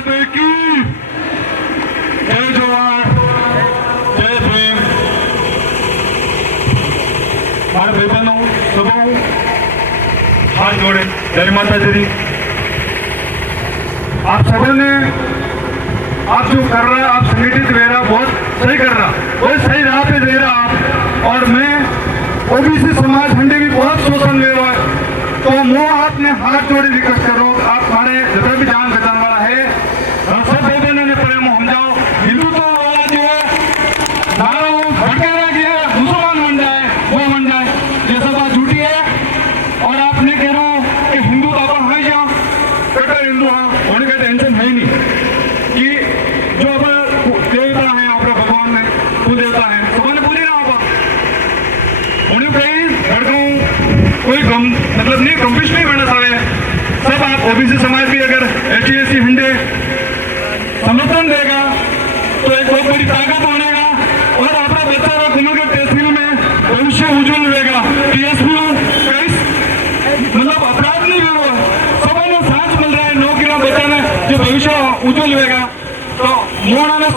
माता की जय जवान जय भीम। मारे भाई बहनों सबों हाथ जोड़े जय माता जी। आप सबों ने आप जो कर रहा है, आप संगठित रह रहा, बहुत सही कर रहा, बहुत सही राह पे दे रहा आप। और मैं ओबीसी समाज हंडे भी बहुत शोषण ले रहा है, तो मैं आपने हाथ जोड़े रिक्वेस्ट करो। आप हमारे जितना भी जान बचाने वाला है सब भाई बहनों ने प्रेम हम जाओ हिंदुत्व वाला जो है नारा भटकाना गया मुसलमान बन जाए वो बन जाए, ये सब बात झूठी है। और आपने कह रहा हूँ कि हिंदू तो अपन है जाओ कट्टर हिंदू हाँ होने का टेंशन है ही नहीं कि जो अब देवता है आपका भगवान है कुल देवता है सबने बोले ना आप उन्हें कहीं लड़कों कोई गम मतलब नहीं कंपीश नहीं बनना सारे सब आप ओबीसी समाज भी अगर एचसी हंडे समर्थन देगा तो एक बहुत बड़ी ताकत बनेगा और अपना बच्चा का कुमार तहसील में भविष्य उज्जवल रहेगा। टीएसपी मतलब अपराध नहीं होगा, सबने साथ मिल रहा है नौकरी बचाने जो भविष्य उज्जवल रहेगा। तो मोड़ा ने